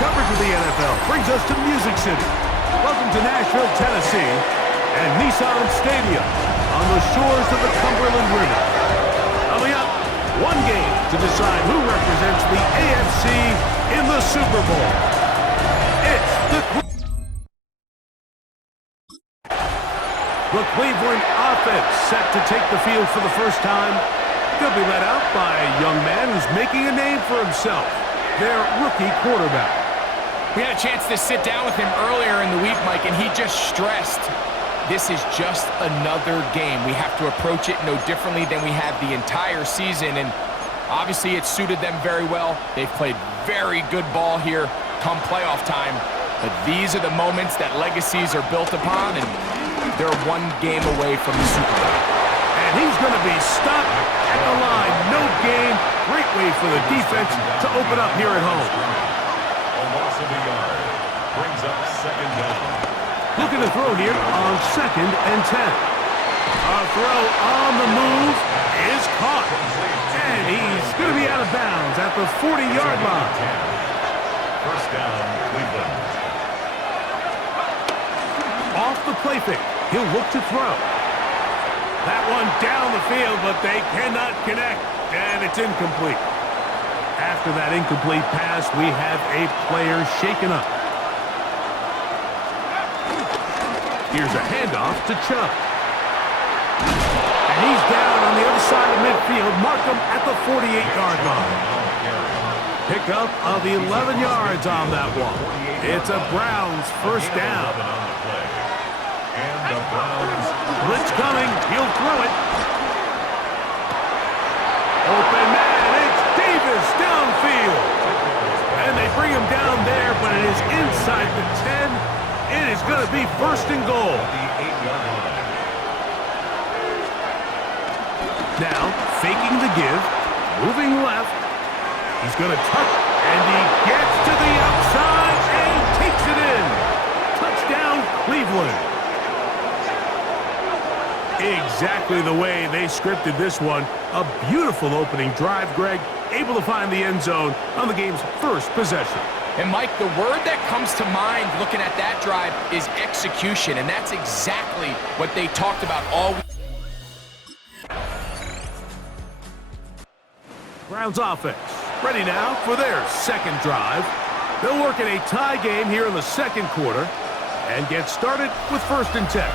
coverage of the NFL brings us to Music City. Welcome to Nashville, Tennessee, and Nissan Stadium on the shores of the Cumberland River. Coming up, one game to decide who represents the AFC in the Super Bowl. It's the Cleveland offense set to take the field for the first time. They'll be led out by a young man who's making a name for himself, their rookie quarterback. We had a chance to sit down with him earlier in the week, Mike, and he just stressed this is just another game. We have to approach it no differently than we have the entire season, and obviously it suited them very well. They've played very good ball here come playoff time, but these are the moments that legacies are built upon, and they're one game away from the Super Bowl. And he's going to be stopped at the line. No gain. Great way for the defense to open up here at home. A loss of a yard brings up second down. Looking to throw here on 2nd and 10. A throw on the move is caught. And he's going to be out of bounds at the 40-yard line. First down, Cleveland. Off the play fake. He'll look to throw. That one down the field, but they cannot connect, and it's incomplete. After that incomplete pass, we have a player shaken up. Here's a handoff to Chubb. And he's down on the other side of midfield. Mark him at the 48-yard line. Pickup of 11 yards on that one. It's a Browns first down. And the Browns. Blitz coming. He'll throw it. Open man. It's Davis downfield. And they bring him down there, but it is inside the 10. It is going to be first and goal. The 8-yard line. Now, faking the give. Moving left. He's going to tuck. And he gets to the outside and takes it in. Touchdown, Cleveland. Exactly the way they scripted this one. A beautiful opening drive, Greg. Able to find the end zone on the game's first possession. And, Mike, the word that comes to mind looking at that drive is execution, and that's exactly what they talked about all week. Browns offense ready now for their second drive. They'll work in a tie game here in the second quarter and get started with 1st and 10.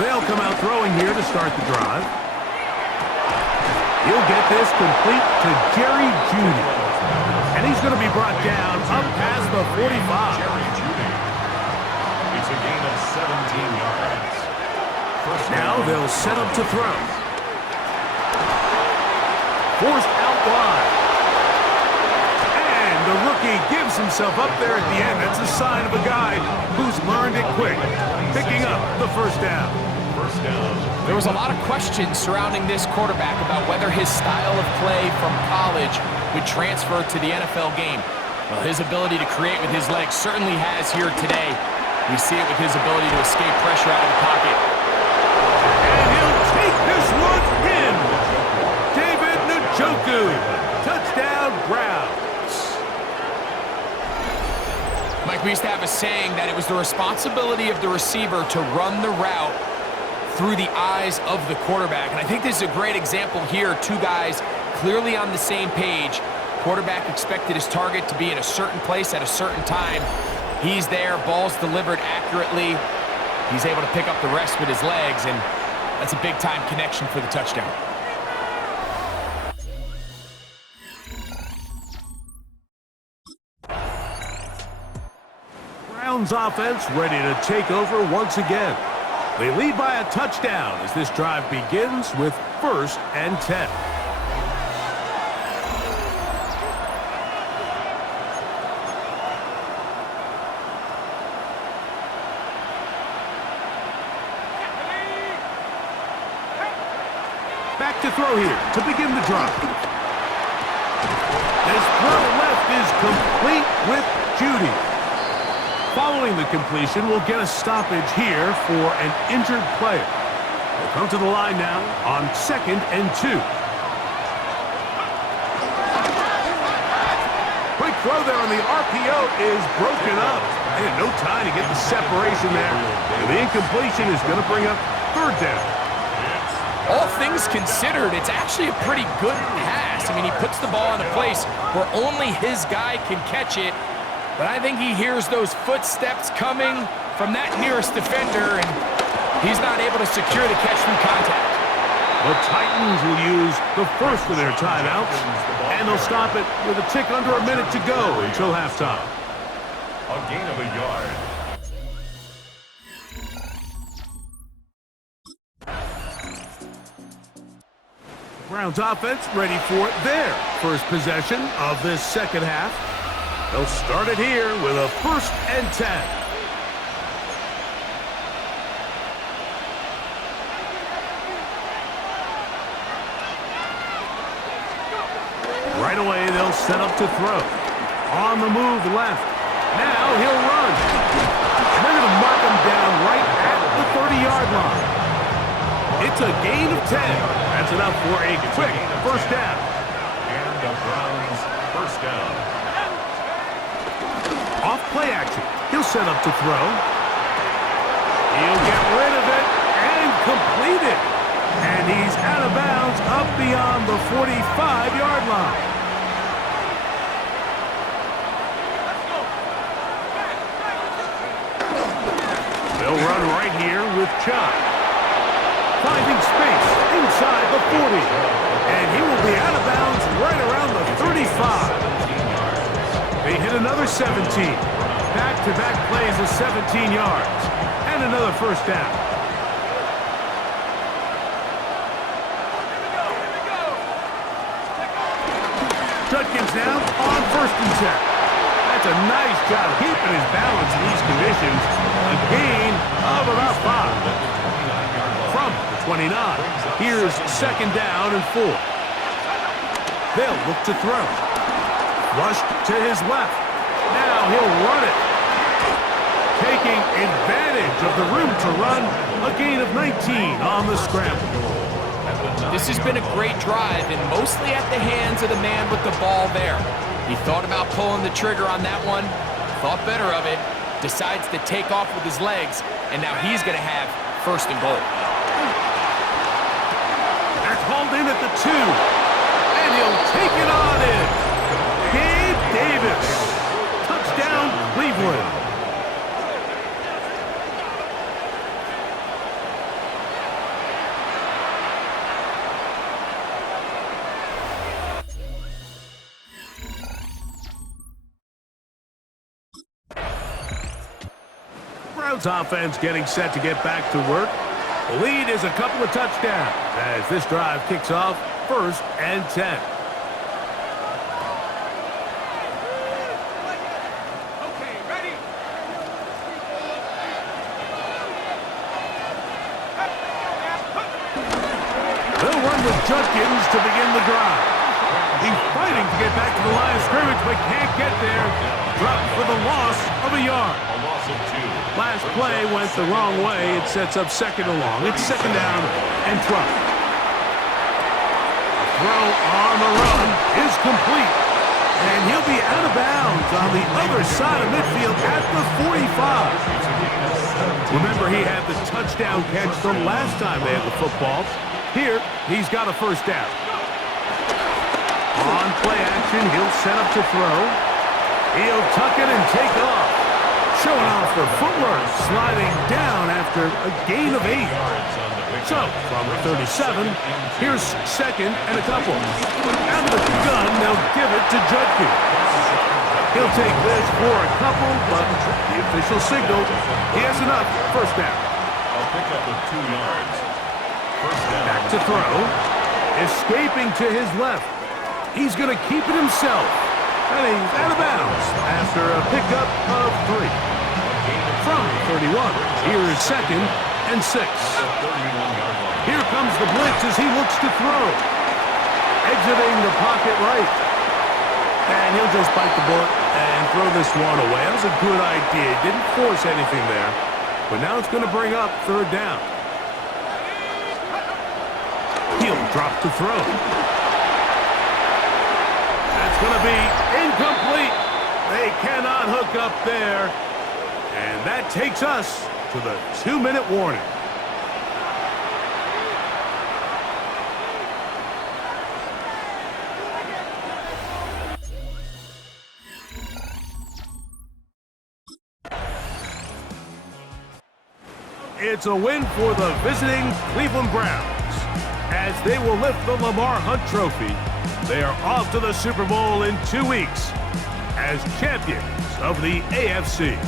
They'll come out throwing here to start the drive. He'll get this complete to Jerry Jeudy. And he's going to be brought down up past the 45. Jerry Jeudy. It's a gain of 17 yards. Now they'll set up to throw. Forced out wide. And the rookie gives himself up there at the end. That's a sign of a guy who's learned it quick. Picking up the first down. There was a lot of questions surrounding this quarterback about whether his style of play from college would transfer to the NFL game. Well, his ability to create with his legs certainly has here today. We see it with his ability to escape pressure out of the pocket. And he'll take this one in. David Njoku. Touchdown, Browns. Mike, we used to have a saying that it was the responsibility of the receiver to run the route through the eyes of the quarterback. And I think this is a great example here. Two guys clearly on the same page. Quarterback expected his target to be in a certain place at a certain time. He's there, ball's delivered accurately. He's able to pick up the rest with his legs, and that's a big-time connection for the touchdown. Browns offense ready to take over once again. They lead by a touchdown as this drive begins with 1st and 10. Back to throw here to begin the drive. complete with Judy. Following the completion, we'll get a stoppage here for an injured player. We'll come to the line now on 2nd and 2. Quick throw there on the RPO is broken up. And no time to get the separation there. And the incompletion is going to bring up 3rd down. All things considered, it's actually a pretty good pass. I mean, he puts the ball in a place where only his guy can catch it. But I think he hears those footsteps coming from that nearest defender, and he's not able to secure the catch through contact. The Titans will use the first of their timeouts, and they'll stop it with a tick under a minute to go until halftime. A gain of a yard. Browns offense ready for their first possession of this second half. They'll start it here with a 1st and 10. Right away, they'll set up to throw. On the move left. Now he'll run. And they're going to mark him down right at the 30-yard line. It's a gain of 10. That's enough for a quick first down. And the Browns first down. Off play action. He'll set up to throw. He'll get rid of it and complete it. And he's out of bounds up beyond the 45-yard line. They'll run right here with Chubb. Finding space inside the 40. And he will be out of bounds right around the 35. They hit another 17. Back-to-back plays of 17 yards. And another first down. Judkins now on 1st and 10. That's a nice job keeping his balance in these conditions. A gain of about 5. From the 29. Here's 2nd down and 4. They'll look to throw. Rushed to his left. Now he'll run it. Taking advantage of the room to run. A gain of 19 on the scramble. This has been a great drive, and mostly at the hands of the man with the ball there. He thought about pulling the trigger on that one, thought better of it, decides to take off with his legs, and now he's going to have 1st and goal. They're called in at the 2, and he'll take it on in. Gabe Davis. Touchdown, Cleveland. Browns offense getting set to get back to work. The lead is a couple of touchdowns as this drive kicks off 1st and 10. Okay, ready? They'll run with Judkins to begin the drive. He's fighting to get back to the line of scrimmage, but can't get there. Dropped for the loss of a yard. A loss of 2. Last play went the wrong way. It sets up 2nd and long. It's 2nd down and 12. Throw on the run is complete. And he'll be out of bounds on the other side of midfield at the 45. Remember, he had the touchdown catch the last time they had the football. Here, he's got a first down. On play action, he'll set up to throw. He'll tuck it and take off. Showing off the footwork, sliding down after a gain of 8. So, from the 37, here's 2nd and a couple. Out of the gun, they'll give it to Judkins. He'll take this for a couple, but the official signal, he has enough. First down. A pickup of 2 yards. First down. Back to throw. Escaping to his left. He's going to keep it himself. And he's out of bounds after a pickup of 3. From 31, here is 2nd and 6. Here comes the blitz as he looks to throw. Exiting the pocket right. And And he'll just bite the bullet and throw this one away. That was a good idea. Didn't force anything there. But now it's going to bring up third down. He'll drop the throw. That's going to be incomplete. They cannot hook up there. And that takes us to the 2-minute warning. It's a win for the visiting Cleveland Browns, as they will lift the Lamar Hunt Trophy. They are off to the Super Bowl in 2 weeks as champions of the AFC.